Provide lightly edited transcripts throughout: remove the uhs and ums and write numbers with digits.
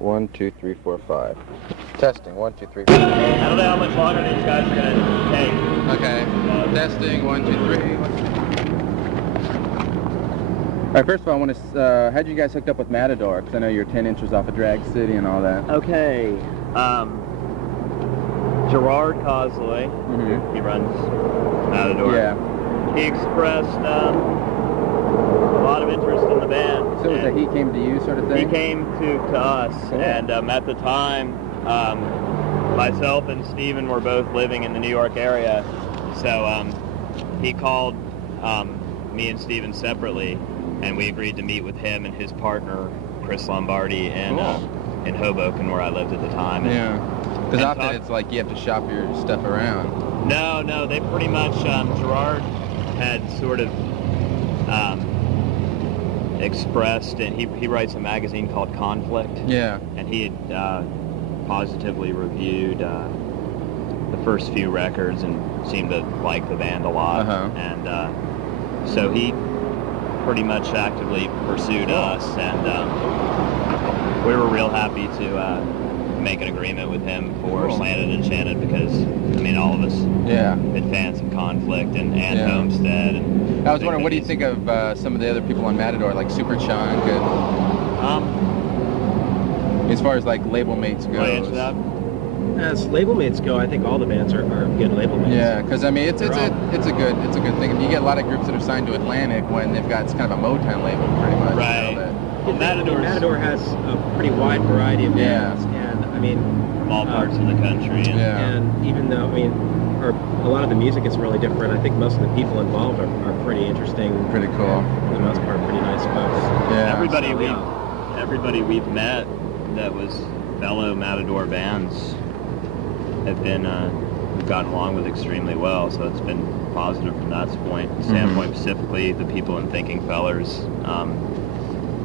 1, 2, 3, 4, 5. Testing. 1, 2, 3, 4. I don't know how much longer these guys are gonna take. Okay. Testing. 1, 2, 3. 1, 2, 3. All right. First of all, I want to. How'd you guys hook up with Matador? Because I know you're 10 inches off of Drag City and all that. Okay. Gerard Cosloy, he runs Matador. Yeah. He expressed a lot of interest in the band. So was that he came to you, sort of thing? He came to us, Cool. and at the time, myself and Steven were both living in the New York area, so he called me and Steven separately, and we agreed to meet with him and his partner, Chris Lombardi, in Hoboken, where I lived at the time. Yeah. Because often it's like you have to shop your stuff around. No, they pretty much, Gerard had sort of expressed, and he writes a magazine called Conflict. Yeah. And he had positively reviewed the first few records and seemed to like the band a lot. And so he pretty much actively pursued us, and we were real happy to make an agreement with him for Slanted and Enchanted, because I mean all of us been fans of Conflict and Homestead. And I was wondering, what do you think of some of the other people on Matador, like Superchunk, and as far as like label mates goes? Want to answer that? As label mates go, I think all the bands are good label mates. Yeah, because I mean it's a good thing. And you get a lot of groups that are signed to Atlantic when they've got, it's kind of a Motown label pretty much. Right. Well, Matador has a pretty wide variety of bands, and I mean from all parts of the country. And even though a lot of the music is really different, I think most of the people involved are pretty interesting. Pretty cool. For the most part, pretty nice folks. Yeah. Everybody we've met that was fellow Matador bands have been we've gotten along with extremely well, so it's been positive from that standpoint. Specifically, the people in Thinking Fellers,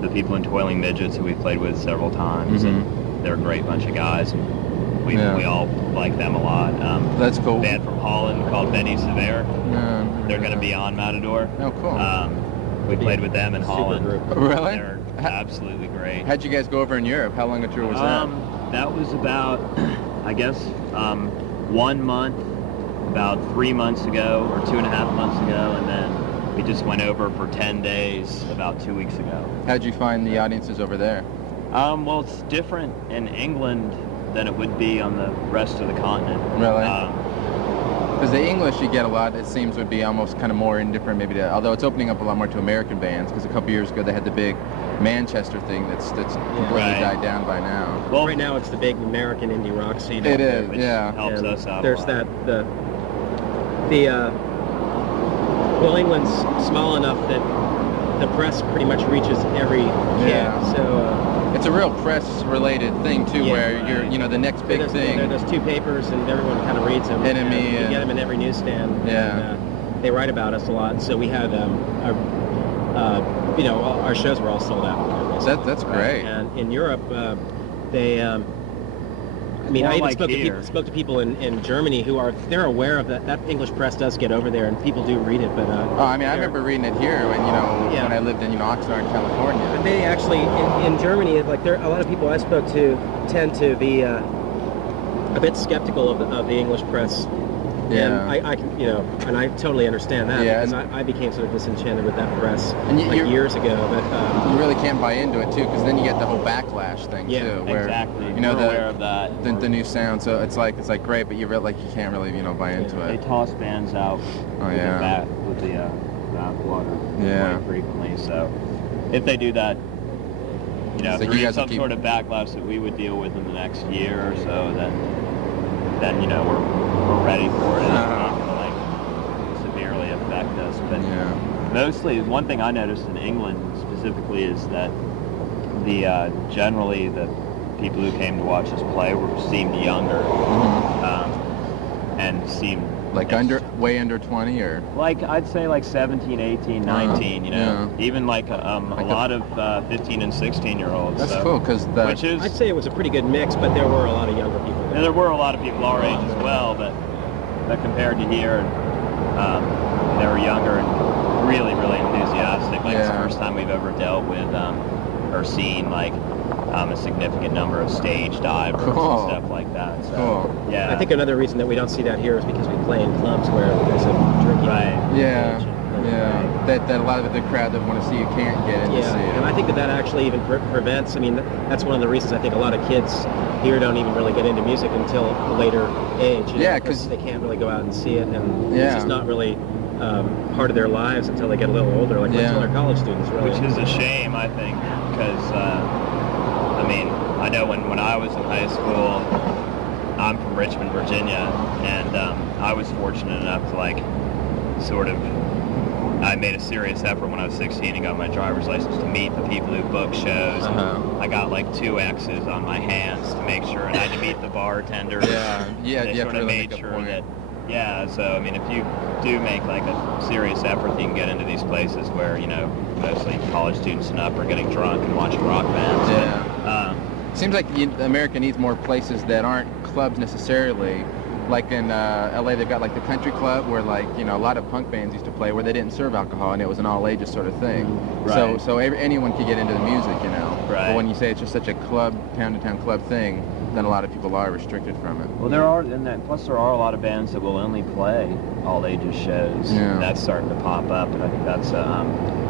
the people in Toiling Midgets, who we've played with several times, and they're a great bunch of guys. We all like them a lot. That's cool. A band from Holland called Benny Sever. They're going to be on Matador. Oh, cool. We played with them in Holland. Really? They're absolutely great. How'd you guys go over in Europe? How long a tour was that? That was about, I guess, 1 month, about 3 months ago, or 2.5 months ago, and then we just went over for 10 days about 2 weeks ago. How'd you find the audiences over there? Well, it's different in England than it would be on the rest of the continent. Really? Because the English you get a lot, it seems, would be almost kind of more indifferent maybe to, although it's opening up a lot more to American bands, because a couple years ago they had the big Manchester thing that's completely died down by now. Well, right now it's the big American indie rock scene. It is, which helps us out. There's a lot. Well, England's small enough that the press pretty much reaches every kid, so... it's a real press-related thing, too, where you're, the next big thing... There's 2 papers, and everyone kind of reads them. Enemy. You get them in every newsstand. Yeah. And, they write about us a lot, so we had, our shows were all sold out. That's great. And in Europe, they... I even spoke to people in Germany who they're aware of that. That English press does get over there, and people do read it. But I remember reading it here when when I lived in Oxnard, California. But they actually in Germany, like a lot of people I spoke to tend to be a bit skeptical of the English press. Yeah. And and I totally understand that, because I became sort of disenchanted with that press years ago. But you really can't buy into it too, because then you get the whole backlash thing too. Where, exactly. We're aware of that. The new sound, so it's like great, but you can't really buy into it. They toss bands out. With the bathwater. Quite frequently. So if they do that, if there is some sort of backlash that we would deal with in the next year or so, then we're ready for it. It's not going to severely affect us. But mostly, one thing I noticed in England specifically is that generally the people who came to watch us play seemed younger, and seemed way under 20, or I'd say 17, 18, 19. Even a lot of 15 and 16-year-olds. That's cool, because I'd say it was a pretty good mix, but there were a lot of younger people. And there were a lot of people our age as well, but compared to here, they were younger and really, really enthusiastic. It's the first time we've ever dealt with or seen like a significant number of stage divers and stuff like that. So, yeah. I think another reason that we don't see that here is because we play in clubs where there's a drinking. Yeah. That a lot of the crowd that want to see you can't get in to see it. And I think that actually even prevents. I mean, that's one of the reasons I think a lot of kids here don't even really get into music until a later age. Because they can't really go out and see it, and it's just not really part of their lives until they get a little older, like until they're college students, really. Which is a shame, I think, because I mean, I know when I was in high school, I'm from Richmond, Virginia, and I was fortunate enough to I made a serious effort when I was 16 and got my driver's license to meet the people who book shows. I got like 2 X's on my hands to make sure, and I had to meet the bartender. You sort of made sure that. Yeah, so I mean, if you do make like a serious effort, you can get into these places where mostly college students and up are getting drunk and watching rock bands. Seems like America needs more places that aren't clubs necessarily. Like in LA, they've got like the country club where a lot of punk bands used to play where they didn't serve alcohol and it was an all ages sort of thing. So anyone could get into the music, But when you say it's just such a club, town to town club thing, then a lot of people are restricted from it. Well, there are a lot of bands that will only play all ages shows. That's starting to pop up, and I think that's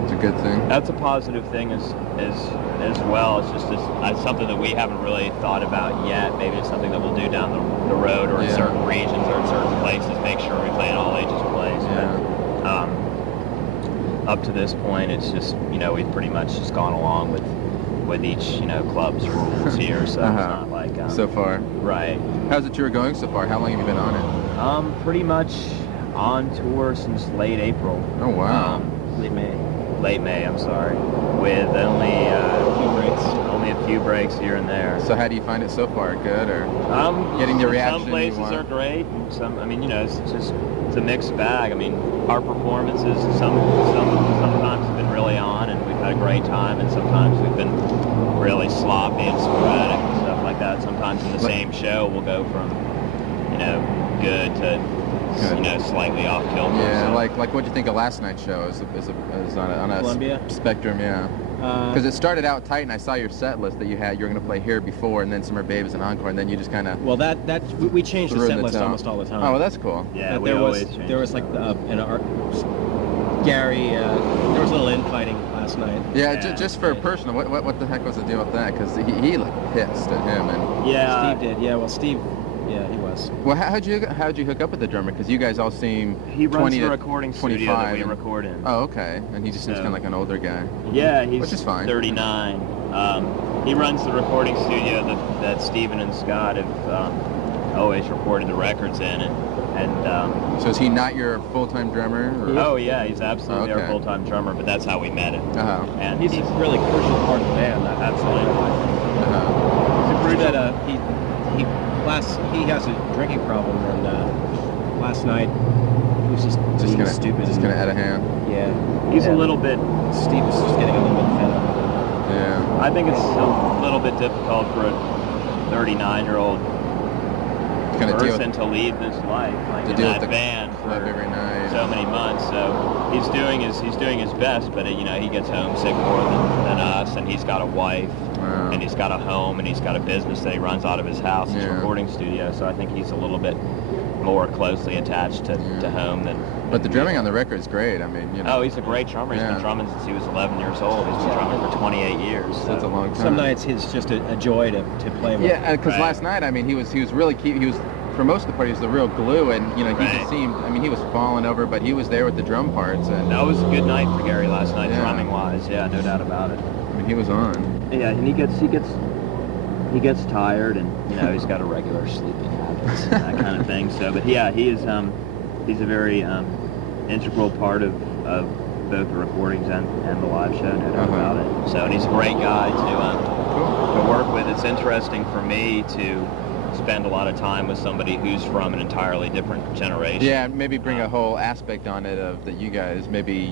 it's a good thing. That's a positive thing as well. It's just it's something that we haven't really thought about yet. Maybe it's something that we'll do down the road, or in certain regions or in certain places. Make sure we play an all ages place. But, up to this point, it's just we've pretty much just gone along with each club's rules here. So it's not like so far. Right. How's the tour going so far? How long have you been on it? Pretty much on tour since late April. Oh wow. Late May, I'm sorry, with only a few breaks here and there. So how do you find it so far? Good, or getting the reaction? Some places are great, and some. I mean, it's a mixed bag. I mean, our performances sometimes have been really on, and we've had a great time, and sometimes we've been really sloppy and sporadic and stuff like that. Sometimes in the same show, we'll go from good to slightly off kilter. Yeah, like what'd you think of last night's show? Is on a Columbia? Spectrum, because it started out tight, and I saw your set list that you had. You were going to play Here Before, and then Summer Babe as an encore, and then you just kind of. Well, we changed the set list almost all the time. Oh, well, that's cool. Yeah, there was like Gary. There was a little infighting last night. Yeah, just for personal. What the heck was the deal with that? Because he looked pissed at him, and Steve did. Yeah, well, Steve. Yeah, he was. Well, how'd you hook up with the drummer? Because you guys all seem he runs 20 the to recording 25 studio that we record in. Oh, okay. And he just seems kind of like an older guy. Yeah, which is fine. 39. He runs the recording studio that Steven and Scott have always recorded the records in, and so is he not your full-time drummer? Or? Oh yeah, he's absolutely our full-time drummer. But that's how we met him. And he's a really crucial part of the band. Absolutely. He has a drinking problem, and last night he was just being stupid. Just kind of out of hand. Yeah. He's a little bit. Steve was just getting a little bit fed up. Yeah. I think it's a little bit difficult for a 39-year-old person to lead this life, like in that band for every night. So many months. So he's doing his best, but he gets homesick more than us, and he's got a wife. And he's got a home, and he's got a business that he runs out of his house, his recording studio. So I think he's a little bit more closely attached to home than. But the drumming on the record is great. I mean, Oh, he's a great drummer. He's been drumming since he was 11 years old. He's been drumming for 28 years. So that's a long time. Some nights it's just a joy to play with. Yeah, because last night, I mean, he was really key. He was. For most of the part, he was the real glue, and he just seemed. I mean, he was falling over, but he was there with the drum parts. And that was a good night for Gary last night, drumming-wise. Yeah, no doubt about it. I mean, he was on. Yeah, and he gets tired, and he's got a regular sleeping habits and that kind of thing. So, but yeah, he's a very integral part of both the recordings and the live show, no doubt about it. So, and he's a great guy to work with. It's interesting for me to spend a lot of time with somebody who's from an entirely different generation. Yeah, maybe bring a whole aspect on it of that you guys maybe,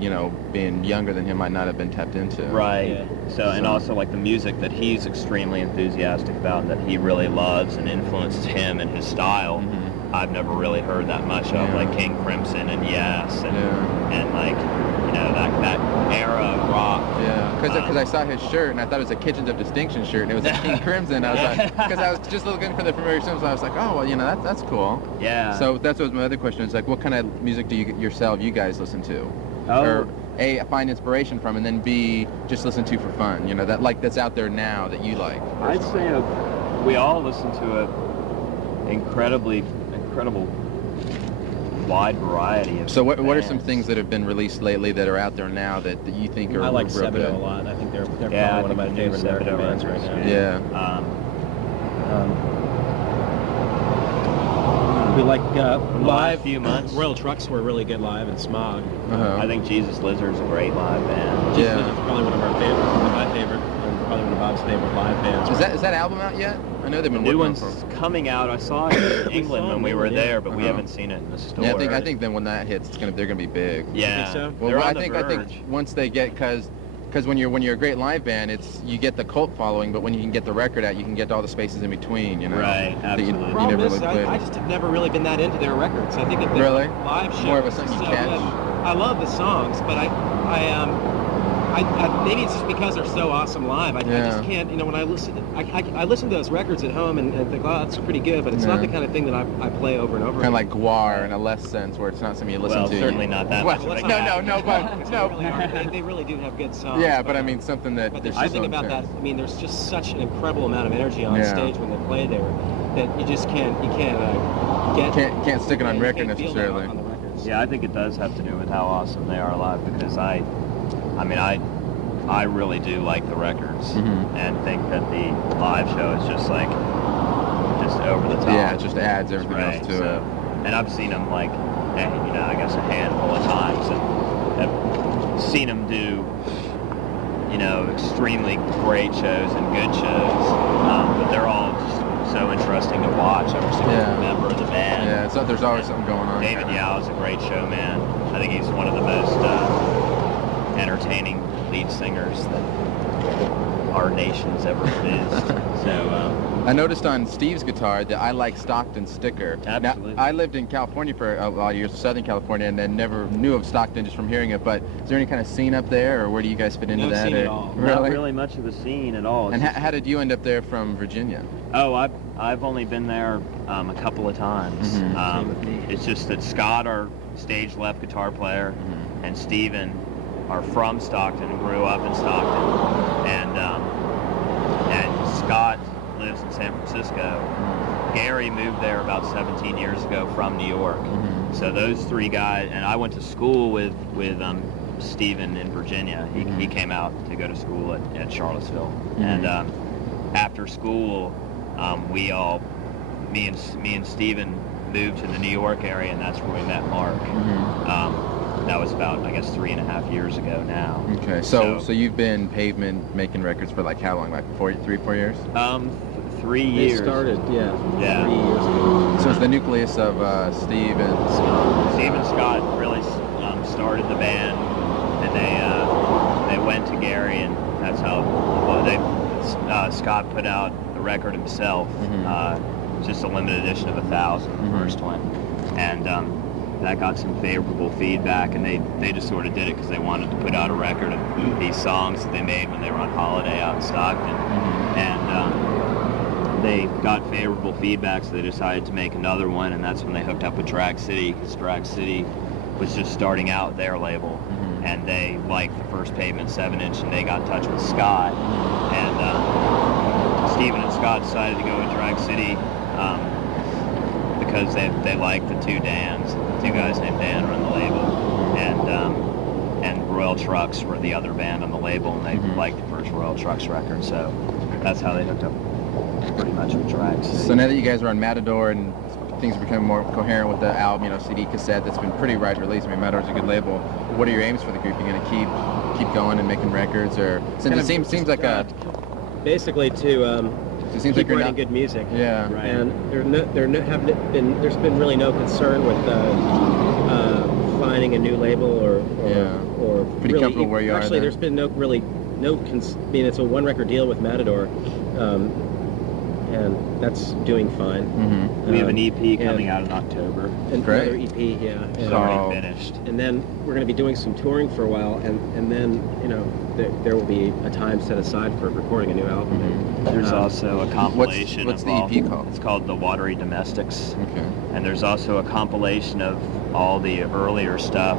being younger than him might not have been tapped into. Right. Yeah. So, and also like the music that he's extremely enthusiastic about and that he really loves and influences him and his style. I've never really heard that much of, like King Crimson and Yes, and like, that era of rock. Yeah, because I saw his shirt and I thought it was a Kitchens of Distinction shirt and it was a King Crimson. I was like, because I was just looking for the familiar symbols. I was like, oh well, that's cool. Yeah. So that's what my other question is, like, what kind of music do you guys listen to? Oh. Or A, find inspiration from, and then B, just listen to for fun. That's out there now that you like. I'd say we all listen to an incredible wide variety of So what are bands. some things that have been released lately that are out there now that you think are I like real good? Sebadoh a lot. I think they're probably Yeah, one of my favorite American bands right now. Yeah. We like live few months. Royal Trucks were really good live, and Smog. I think Jesus Lizard's a great live band. Yeah. It's probably one of our favorite, my favorite, and probably one of Bob's favorite live bands. Is that album out yet? I know they've been New working one's on it. coming out. I saw it in England when we were there, but we haven't seen it in the store. Yeah, I think then when that hits, they're gonna be big. Yeah. You think so? Well, They're I on the think verge. once they get because when you're a great live band, you get the cult following, but when you can get the record out, you can get all the spaces in between. Right, that you absolutely. Problem never is, really played. I just have never really been that into their records. I think that their Really? live shows More of a are something you so catch? good. I love the songs, but I maybe it's just because they're so awesome live. I just can't. When I listen, I listen to those records at home and think, oh, that's pretty good, but it's not the kind of thing that I play over and over. Kind of like Guar in a less sense, where it's not something you listen to. Certainly not that much. No, They really do have good songs. Yeah, but I mean something that. But there's just something so about that. intense. I mean, there's just such an incredible amount of energy on stage when they play there that you just can't. You Can't stick it on record can't feel necessarily. that on the records. Yeah, I think it does have to do with how awesome they are live, because I really do like the records and think that the live show is just over the top. Yeah, it just adds everything Right, else to it. And I've seen them I guess a handful of times, and I've seen them do extremely great shows and good shows, but they're all just so interesting to watch every single member of the band. Yeah, so there's always something going on. David Yao is a great showman. I think he's one of the most entertaining lead singers that our nation's ever produced. So I noticed on Steve's guitar that I like Stockton sticker. Absolutely. Now, I lived in California for a lot of years, Southern California, and then never knew of Stockton just from hearing it. But is there any kind of scene up there, or where do you guys fit into No that? scene at all. Really? not really much of a scene at all. And how did you end up there from Virginia? Oh, I've only been there a couple of times. Same with me. It's just that Scott, our stage left guitar player, and Steven are from Stockton, grew up in Stockton, and Scott lives in San Francisco. Gary moved there about 17 years ago from New York. So those three guys, and I went to school with Steven in Virginia. He came out to go to school at Charlottesville, and after school, me and Steven moved to the New York area, and that's where we met Mark. That was about, I guess, 3.5 years ago now. Okay, so you've been Pavement making records for like how long? Like 3-4 years? 3 years. They started, 3 years Yeah. ago. So it's the nucleus of Steve and Scott. Steve and Scott really started the band, and they went to Gary, and that's how Scott put out the record himself. Just a limited edition of 1,000, the first one, and that got some favorable feedback, and they just sort of did it because they wanted to put out a record of these songs that they made when they were on holiday out in Stockton, and they got favorable feedback, so they decided to make another one, and that's when they hooked up with Drag City, because Drag City was just starting out their label, and they liked the first Pavement 7-inch, and they got in touch with Scott, and Steven and Scott decided to go with Drag City because they liked the two Dans. The two guys named Dan run the label, and Royal Trucks were the other band on the label, and they liked the first Royal Trucks record, so that's how they hooked up pretty much with Drag City. So now that you guys are on Matador and things are becoming more coherent with the album, CD, cassette, that's been pretty wide release. I mean, Matador's a good label. What are your aims for the group? Are you going to keep going and making records, or since it seems like basically to it seems keep like you're writing not good music. Right. And there's been really no concern with finding a new label or pretty really, comfortable where you are. Actually, there's been I mean, it's a one record deal with Matador, and that's doing fine. Mm-hmm. We have an EP coming out in October. Another EP, yeah. It's already finished. And then we're going to be doing some touring for a while, and then, you know, there will be a time set aside for recording a new album. Mm-hmm. There's also a compilation what's of the EP called? It's called The Watery Domestics. Okay. And there's also a compilation of all the earlier stuff,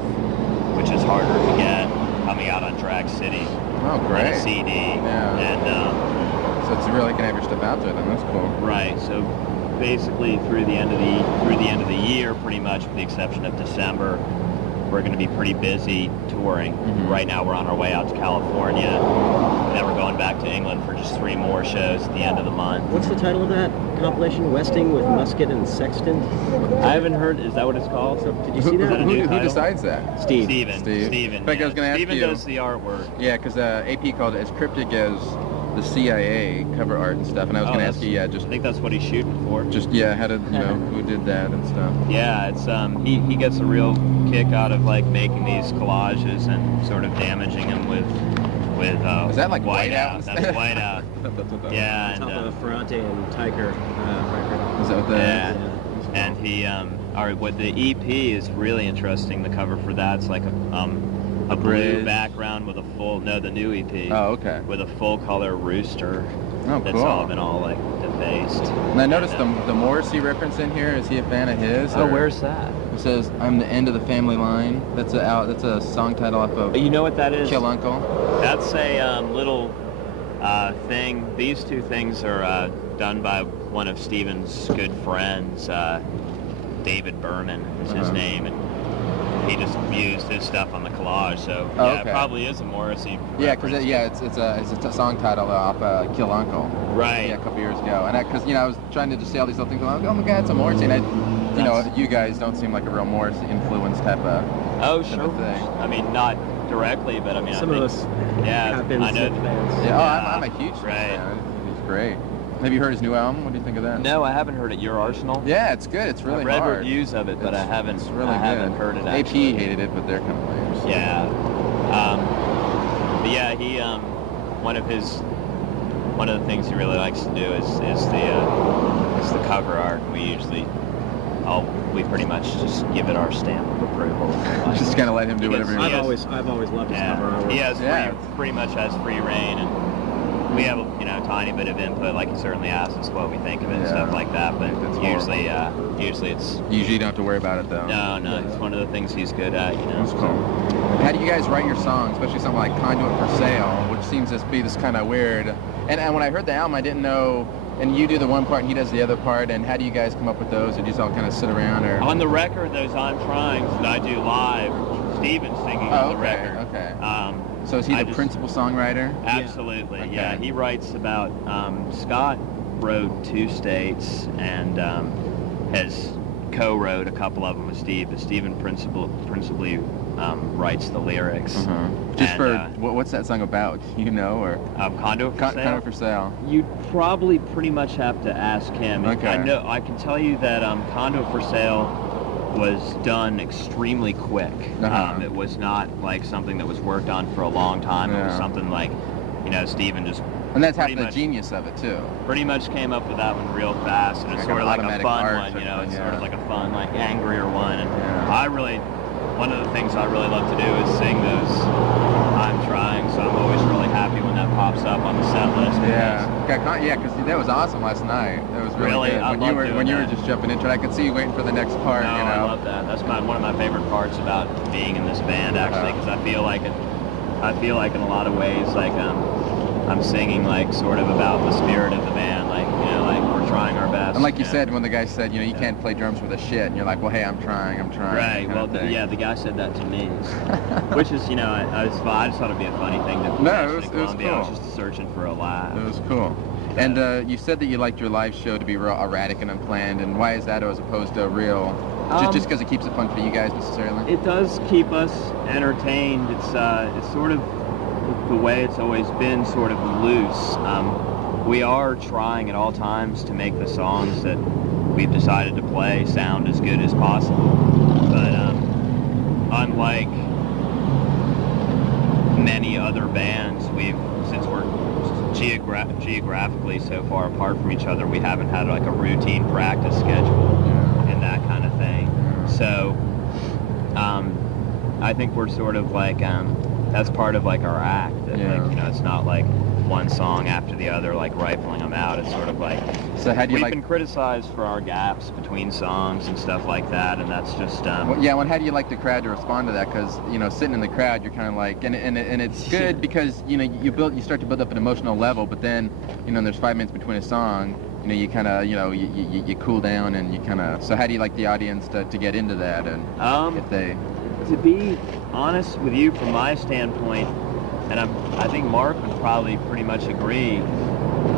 which is harder to get, coming out on Drag City. Oh, great. On a CD. Yeah. And so it's really gonna have your stuff out there then. That's cool. right. So basically through the end of the year, pretty much, with the exception of December, we're going to be pretty busy touring. Mm-hmm. Right now we're on our way out to California, and then we're going back to England for just 3 more shows at the end of the month. What's the title of that compilation? Westing with Musket and Sextant? I haven't heard. Is that what it's called? So, did you see that? Who decides that? Steven. Steven. In fact, I was going to ask Steven you. does the artwork. Yeah, because AP called it as cryptic as the CIA cover art and stuff, and I was going to ask you, I think that's what he's shooting for. How did who did that and stuff? Yeah, it's he gets a real kick out of like making these collages and sort of damaging them with is that like whiteout? That's whiteout. Yeah, On and top of the Ferrante and Tiker record. Is that what that is? yeah. And he what the EP is really interesting. The cover for that's like a blue background with the new EP. Oh, okay. With a full color rooster. Oh, That's cool. all been all like defaced. And I noticed the Morrissey reference in here. Is he a fan of his? Oh, where's that? It says, "I'm the end of the family line." That's a song title off of You know what that is? Kill Uncle. That's a little thing. These 2 things are done by one of Steven's good friends, David Berman is his name, and he just used his stuff on the collage. So it probably is a Morrissey. Yeah, because it's a song title off Kill Uncle. Right. Yeah, a couple years ago, and because I was trying to just say all these little things. Like, oh my God, it's a Morrissey, and you guys don't seem like a real Morrissey influence type of. Oh, type sure. of thing. I mean, not directly, but I mean, Some I think, of us have been I know. fans. Yeah, I'm a huge right. fan. He's great. Have you heard his new album? What do you think of that? No, I haven't heard it. Your Arsenal? Yeah, it's good. It's really I've read hard. reviews of it, but I haven't. It's really I haven't good. heard it. AP Actually. hated it, but they're kind of lame. So. Yeah. But yeah, he one of the things he really likes to do is the cover art. We pretty much just give it our stamp of approval. Just kind of let him do whatever he wants. I've always loved his cover art. He has pretty much has free reign, and we have a tiny bit of input. Like he certainly asks us what we think of it and stuff like that. But usually it's usually you don't have to worry about it though. No, it's one of the things he's good at. That's cool. How do you guys write your songs, especially something like Conduit for Sale, which seems to be this kind of weird? And when I heard the album, I didn't know. And you do the one part and he does the other part, and how do you guys come up with those? Or do you just all kind of sit around? Or on the record, those I'm Trying that I do live, Steven's singing on the record. Okay. So is he the principal songwriter? Absolutely, Okay. yeah. He writes about, Scott wrote 2 States and has co-wrote a couple of them with Steve, but Steven principally writes the lyrics. What's that song about? You know, or Conduit for Sale? Conduit for Sale. You'd probably pretty much have to ask him. Okay. I can tell you that Conduit for Sale was done extremely quick. It was not like something that was worked on for a long time. It was something like, Steven just. And that's half the genius of it too. Pretty much came up with that one real fast, and it's sort of like a fun one. It's sort of like a fun, like angrier one. And one of the things I really love to do is sing those I'm Trying, so I'm always really happy when that pops up on the set list. Because that was awesome last night. That was really good. When you were just jumping into it, I could see you waiting for the next part. I love that. That's one of my favorite parts about being in this band, actually, because I feel like in a lot of ways, like I'm singing like sort of about the spirit of the band, like like we're trying our best. And like you said, when the guy said, you can't play drums with a shit, and you're like, well, hey, I'm trying. Right. Well, the guy said that to me, which is, I just thought it'd be a funny thing to. No, it was cool. I was just searching for a laugh. It was cool. And you said that you liked your live show to be real erratic and unplanned, and why is that as opposed to real? Just because it keeps it fun for you guys necessarily? It does keep us entertained. It's sort of the way it's always been, sort of loose. We are trying at all times to make the songs that we've decided to play sound as good as possible. But unlike many other bands, since we're geographically so far apart from each other, we haven't had like a routine practice schedule and that kind of thing. So I think we're sort of like that's part of like our act. That, like, you know, it's not like one song after the other, like rifling them out. It's sort of like, so how do you we've been criticized for our gaps between songs and stuff like that, and that's just well, how do you like the crowd to respond to that? Because, you know, sitting in the crowd, you're kind of like, and it's good because, you know, you start to build up an emotional level, but then, you know, there's 5 minutes between a song, you know, you kind of, you know, you cool down, and you kind of, so how do you like the audience to get into that? And if they, to be honest with you, from my standpoint, and I think Mark would probably pretty much agree,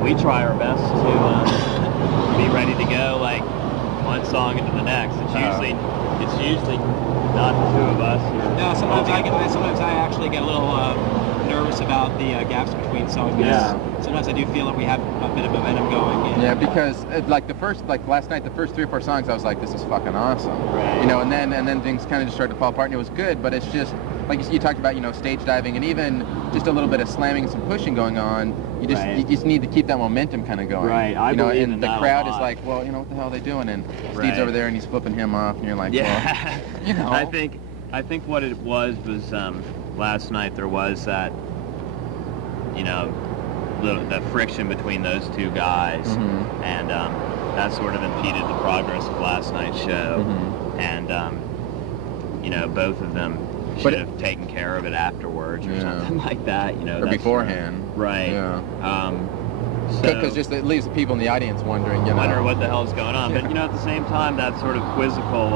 we try our best to be ready to go like one song into the next. It's usually not the two of us. No, sometimes I actually get a little nervous about the gaps between songs. Yeah. Sometimes I do feel that we have a bit of momentum going. Yeah, because like last night, the first 3 or 4 songs, I was like, this is fucking awesome. Right. You know, and then things kind of just started to fall apart, and it was good, but it's just, like you talked about, you know, stage diving and even just a little bit of slamming and some pushing going on. You just need to keep that momentum kind of going. Right. I you know, believe and in the that crowd a is lot. like, well, you know, what the hell are they doing? And Steve's over there and he's flipping him off, and you're like, well, you know. I think what it was last night there was that, you know, the friction between those two guys, and that sort of impeded the progress of last night's show, and you know, both of them should have taken care of it afterwards or something like that, you know, or beforehand, right? Yeah. So Because just it leaves the people in the audience wondering, you know, wonder what the hell's going on. But you know, at the same time, that sort of quizzical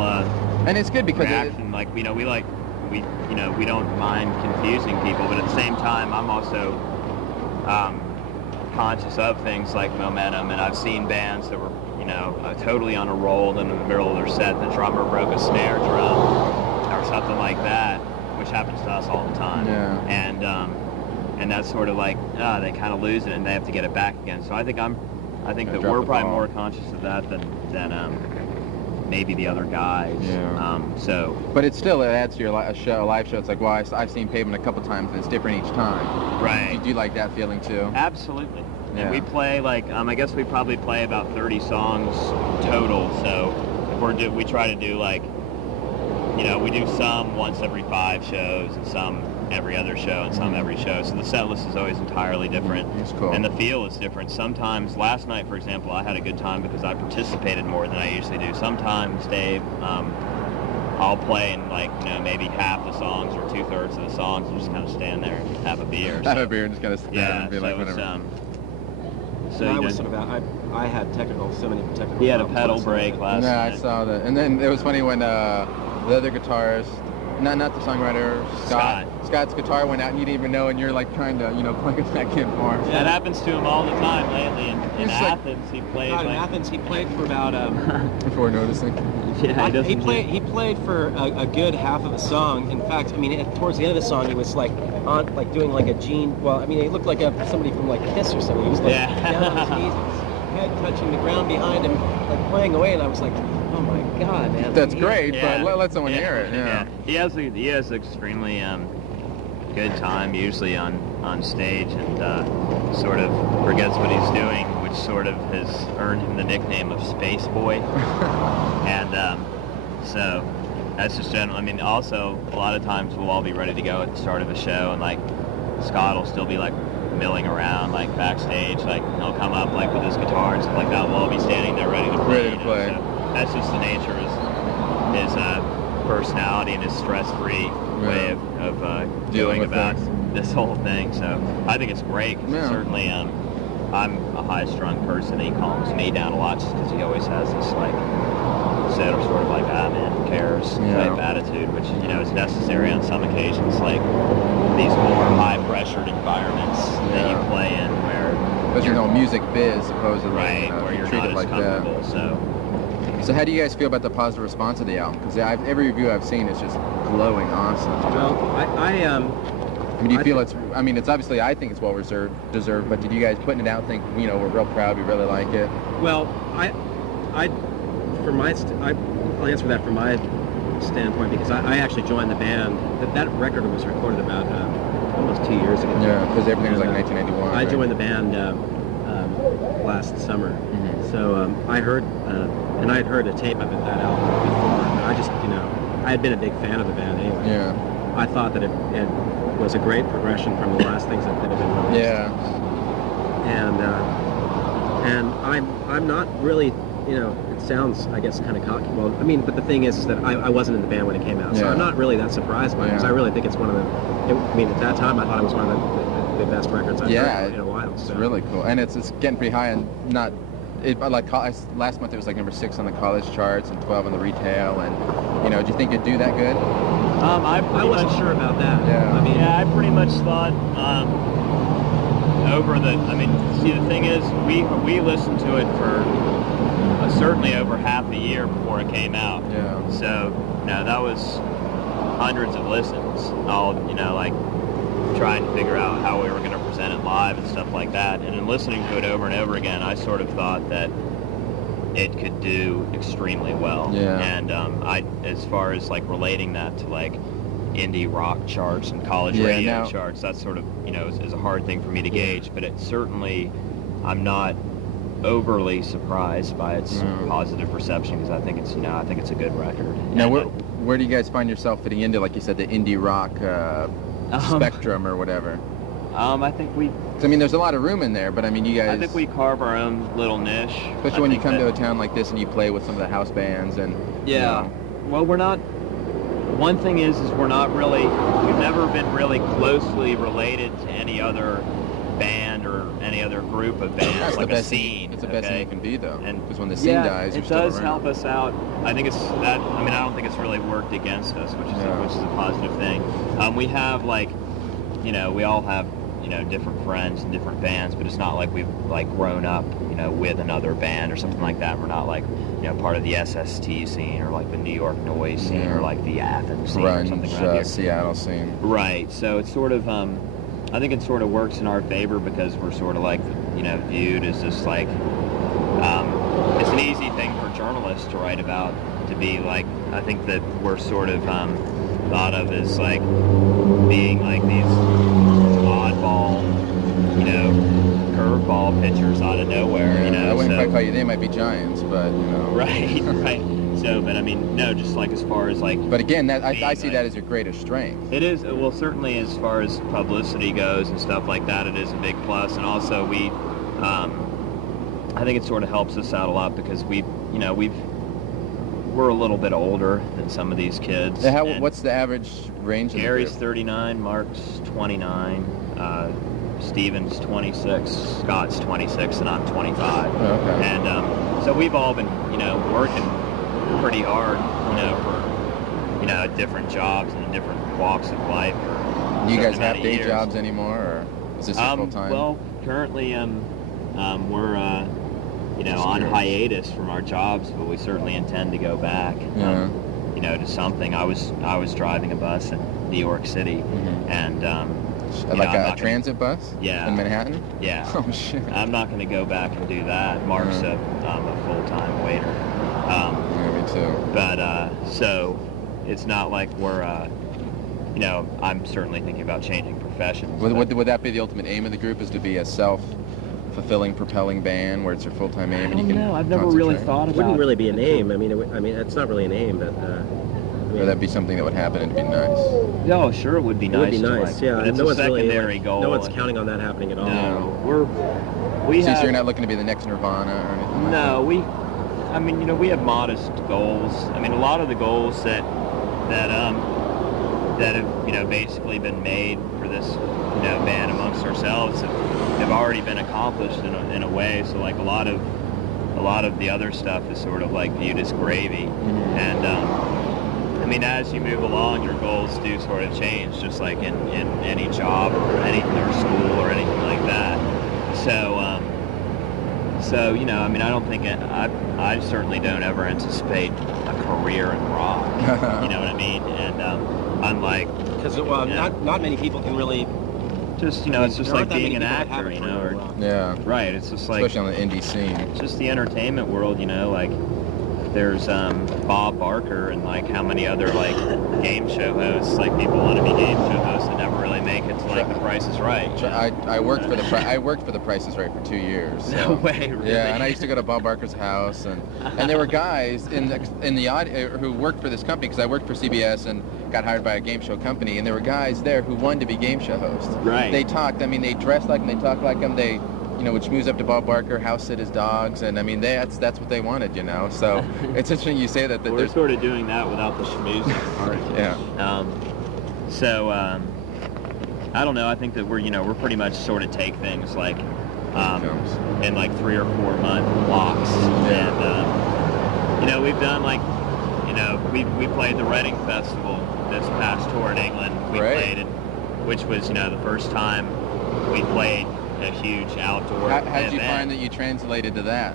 and it's good because reaction, like, you know, we don't mind confusing people, but at the same time, I'm also conscious of things like momentum, and I've seen bands that were, you know, totally on a roll, and in the middle of their set, the drummer broke a snare drum or something like that, which happens to us all the time. Yeah. And that's sort of like, they kind of lose it and they have to get it back again. So I think that we're probably more conscious of that than maybe the other guys. Yeah. But it adds to your live show. It's like, well, I've seen Pavement a couple times and it's different each time. Right. Do you like that feeling too? Absolutely. Yeah. And we play like, I guess we probably play about 30 songs total. So we try to do like, you know, we do some once every 5 shows and some every other show and some every show. So the set list is always entirely different. That's cool. And the feel is different. Sometimes, last night, for example, I had a good time because I participated more than I usually do. Sometimes, Dave, I'll play in like, you know, maybe half the songs or 2/3 of the songs and just kind of stand there and have a beer. Have a beer and just kind of stand and be like, whatever. I had so many technical He had a pedal break last night. I saw that. And then it was funny when the other guitarist, not the songwriter, Scott's guitar went out and you didn't even know, and you're like trying to, you know, plug it back in for him. That happens to him all the time lately. In Athens, he played. In Athens, he played for about before noticing. Yeah, he played for a good half of a song. In fact, I mean, towards the end of the song, he was like doing like a Gene. Well, I mean, he looked like somebody from like Kiss or something. He was like down on his knees, with his head touching the ground behind him, like playing away, and I was like, oh my God, man. That's great, but let someone hear it. Yeah. He has extremely good time usually on stage, and sort of forgets what he's doing, which sort of has earned him the nickname of Space Boy. And so that's just general. I mean, also a lot of times we'll all be ready to go at the start of a show, and like Scott will still be like milling around like backstage, like he'll come up like with his guitar and stuff like that. We'll all be standing there ready to play. So that's just the nature of his personality and his stress-free way of doing about this whole thing. So I think it's great. Certainly, I'm a high-strung person. He calms me down a lot just because he always has this like sort of like, man, who cares type attitude, which, you know, is necessary on some occasions, like these more high-pressured environments that you play in where but you're no music biz, supposedly, where you're not as comfortable. So how do you guys feel about the positive response of the album? Because every review I've seen is just glowing awesome. Well, I mean, do you feel it's? I mean, it's obviously, I think it's well deserved. But did you guys putting it out think, you know, we're real proud, we really like it? Well, I'll answer that from my standpoint, because I actually joined the band. That record was recorded about almost 2 years ago. Yeah, because everything was like 1991. I joined the band last summer. So I heard, and I had heard a tape of that album before. And I just, I had been a big fan of the band anyway. Yeah. I thought that it was a great progression from the last things that had been released. Yeah. And I'm not really, it sounds, I guess, kind of cocky. Well, I mean, but the thing is that I wasn't in the band when it came out, so I'm not really that surprised by it, because I really think it's one of the, at that time I thought it was one of the best records I've heard in a while. So. It's really cool, and it's getting pretty high, and not, last month it was like number 6 on the college charts and 12 on the retail, and, do you think it'd do that good? I wasn't sure about that. Yeah. I pretty much thought, see, the thing is, we listened to it for certainly over half a year before it came out. Yeah. So, that was hundreds of listens, all, trying to figure out how we were going to present it live and stuff like that. And in listening to it over and over again, I sort of thought that it could do extremely well. Yeah. And as far as relating that to indie rock charts and college radio charts, that's sort of, is a hard thing for me to gauge, but it certainly, I'm not overly surprised by its positive reception, because I think it's a good record. Now, where do you guys find yourself fitting into, like you said, the indie rock spectrum or whatever? I think there's a lot of room in there, but you guys... I think we carve our own little niche. Especially when you come to a town like this and you play with some of the house bands and... Yeah. Well, we're not... One thing is we're not really... We've never been really closely related to any other band or any other group of bands, That's like a scene. It's the best thing you can be, though. Because when the scene dies, you're it still does around. help us out. I think it's that. I don't think it's really worked against us, which is a positive thing. We have we all have different friends and different bands, but it's not like we've grown up with another band or something like that. We're not part of the SST scene or the New York noise scene or the Athens scene or something around here. Seattle scene. Right. So it's sort of I think it sort of works in our favor, because we're sort of viewed as just it's an easy thing for journalists to write about, to be I think that we're sort of thought of as being these oddball, curveball pitchers out of nowhere. I wouldn't quite call you. They might be giants, but Right, right. So, but no, just as far as But again, that I see that as your greatest strength. It is. Well, certainly as far as publicity goes and stuff like that, it is a big plus. And also I think it sort of helps us out a lot, because we're a little bit older than some of these kids. What's the average range? Gary's 39, Mark's 29, Steven's 26, Scott's 26, and I'm 25. Oh, okay. And so we've all been, working pretty hard, for, different jobs and different walks of life. Do you guys have day jobs anymore, or is this your full time? Well, currently, we're, on hiatus from our jobs, but we certainly intend to go back. To something. I was driving a bus in New York City, and a transit bus? Yeah. In Manhattan? Yeah. Oh shit. I'm not going to go back and do that. Mark's a full-time waiter. Yeah, me too. But so it's not like we're I'm certainly thinking about changing professions. Would that be the ultimate aim of the group, is to be a self-fulfilling, propelling band where it's your full-time aim and you can No, I've never really thought about it. Wouldn't really be an aim. It's not really an aim, but or that'd be something that would happen and it'd be nice. No, sure, it would be nice. It would be nice, yeah. But it's a secondary goal. No one's counting on that happening at all. No, so you're not looking to be the next Nirvana or anything like that? No, we have modest goals. A lot of the goals that have basically been made for this band amongst ourselves have already been accomplished in a way. So a lot of the other stuff is sort of viewed as gravy. And as you move along, your goals do sort of change, just like in any job or anything, or school or anything like that. So I don't think I certainly don't ever anticipate a career in rock. You know what I mean? And unlike, because not many people can really just it's just like being an actor, yeah, right. It's just especially on the indie scene. It's just the entertainment world, there's Bob Barker and like how many other like game show hosts, like people want to be game show hosts that never really make it to like The Price is Right. I worked for The Price is Right for 2 years. So. No way, really? Yeah, and I used to go to Bob Barker's house, and there were guys in the audience who worked for this company, because I worked for CBS and got hired by a game show company, and there were guys there who wanted to be game show hosts. Right. They talked. I mean, they dressed like him, they talked like him. They, would schmooze up to Bob Barker, house sit his dogs, and I mean, that's what they wanted, So it's interesting you say that. We're sort of doing that without the schmoozing part. Yeah. I don't know. I think that we're pretty much sort of take things like in like 3 or 4 month blocks, and we've done like we played the Reading Festival this past tour in England. We played it, which was the first time we played a huge outdoor event. How did you find that you translated to that?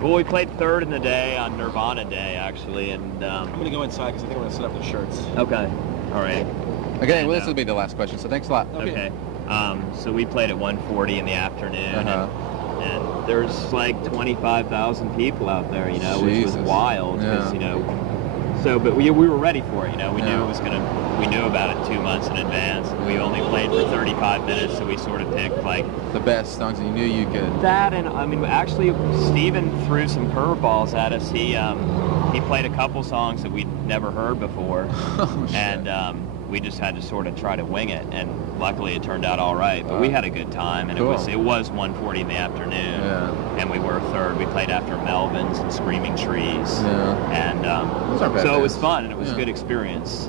Well, we played third in the day on Nirvana Day, actually, and I'm going to go inside because I think I'm going to set up the shirts. Okay. All right. Okay, well, this will be the last question, so thanks a lot. Okay. So we played at 1:40 in the afternoon, and there's like 25,000 people out there, which was wild, because, but we were ready for it, we knew we knew about it 2 months in advance. We only played for 35 minutes, so we sort of picked like the best songs that you knew you could. That, and I mean, actually, Steven threw some curveballs at us. He played a couple songs that we'd never heard before, and we just had to sort of try to wing it, and luckily it turned out all right. But we had a good time, and it was 1:40 in the afternoon, and we were third. We played after Melvin's and Screaming Trees, and so it was fun, and it was a good experience.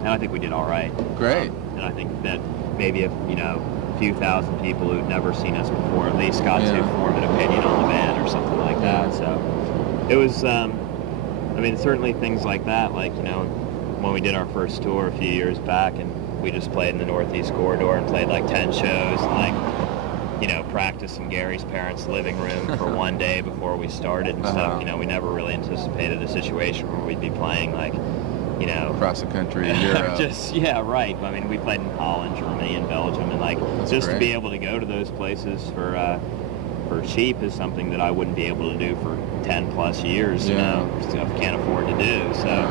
And I think we did all right. Great. And I think that maybe if a few thousand people who'd never seen us before at least got to form an opinion on the band or something like that. So it was, certainly things like that, like, when we did our first tour a few years back, and we just played in the Northeast Corridor and played like 10 shows, and like, practiced in Gary's parents' living room for one day before we started and stuff. We never really anticipated a situation where we'd be playing like, across the country, Europe. Right. I mean, we played in Holland, Germany, and Belgium, and like to be able to go to those places for cheap is something that I wouldn't be able to do for 10 plus years. Stuff can't afford to do. So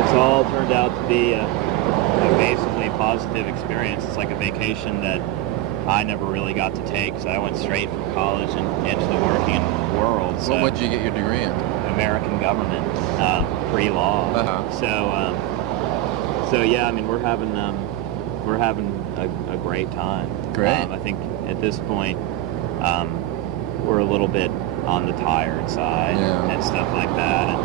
it's all turned out to be a basically positive experience. It's like a vacation that I never really got to take, so I went straight from college and into the working world. So what did you get your degree in? American government, pre-law. So yeah, I mean, we're having a great time. Great. I think at this point we're a little bit on the tired side and stuff like that,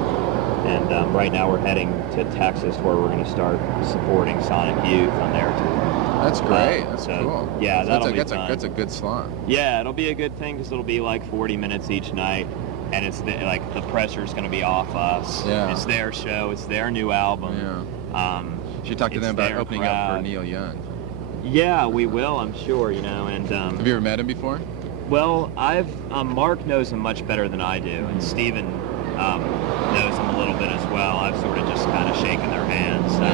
and right now we're heading to Texas, where we're going to start supporting Sonic Youth on their tour. That's great. That's cool. Yeah, that'll be fun. That's a good slot. Yeah, it'll be a good thing because it'll be like 40 minutes each night, and it's like the pressure's going to be off us. Yeah. It's their show. It's their new album. Yeah. You should talk to them about opening up for Neil Young. Yeah, we will, I'm sure. And have you ever met him before? Well, Mark knows him much better than I do, and Steven knows him a little bit as well. I've sort of just kind of shaken their hands. So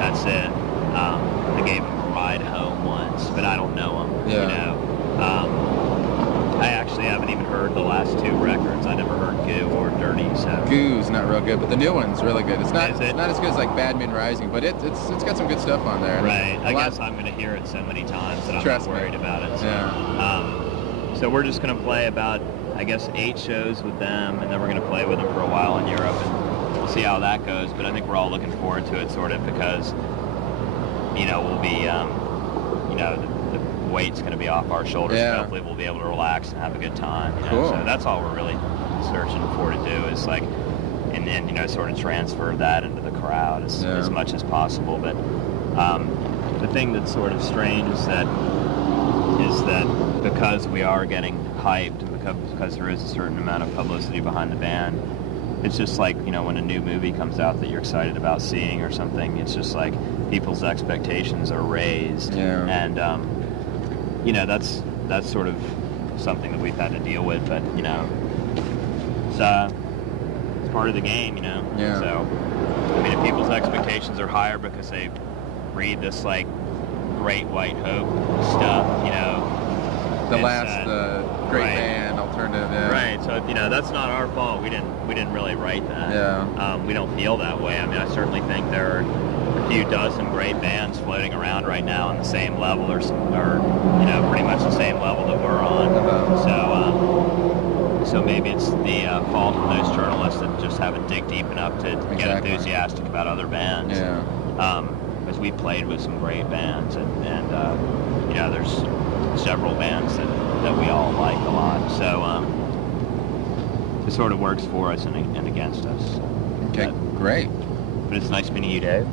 that's it. I gave him a ride home once, but I don't know him. I actually haven't even heard the last 2 records. I never heard Goo or Dirty. So Goo's not real good, but the new one's really good. It's not as good as like Bad Moon Rising, but it's got some good stuff on there. Right. I guess I'm going to hear it so many times that I'm not worried about it. So, so we're just going to play about, I guess, 8 shows with them, and then we're going to play with them for a while in Europe and see how that goes. But I think we're all looking forward to it, sort of, because we'll be the weight's going to be off our shoulders. And hopefully we'll be able to relax and have a good time. Cool. So that's all we're really searching for to do, is like, and then sort of transfer that into the crowd as much as possible. But the thing that's sort of strange is that because we are getting hyped, and because there is a certain amount of publicity behind the band, it's just like, when a new movie comes out that you're excited about seeing or something, it's just like people's expectations are raised. And that's sort of something that we've had to deal with, but it's part of the game, So I mean, if people's expectations are higher because they read this like Great White Hope stuff, the last great band alternative. Right. So you know, that's not our fault. We didn't really write that. Yeah. We don't feel that way. I mean, I certainly think there are a few dozen great bands floating around right now on the same level, or you know, pretty much the same level that we're on. So maybe it's the fault of those journalists that just haven't dig deep enough to get enthusiastic about other bands. Yeah. Because we played with some great bands, and you know, there's several bands that we all like a lot. So it sort of works for us and against us. Okay, great. But it's nice meeting you, Dave.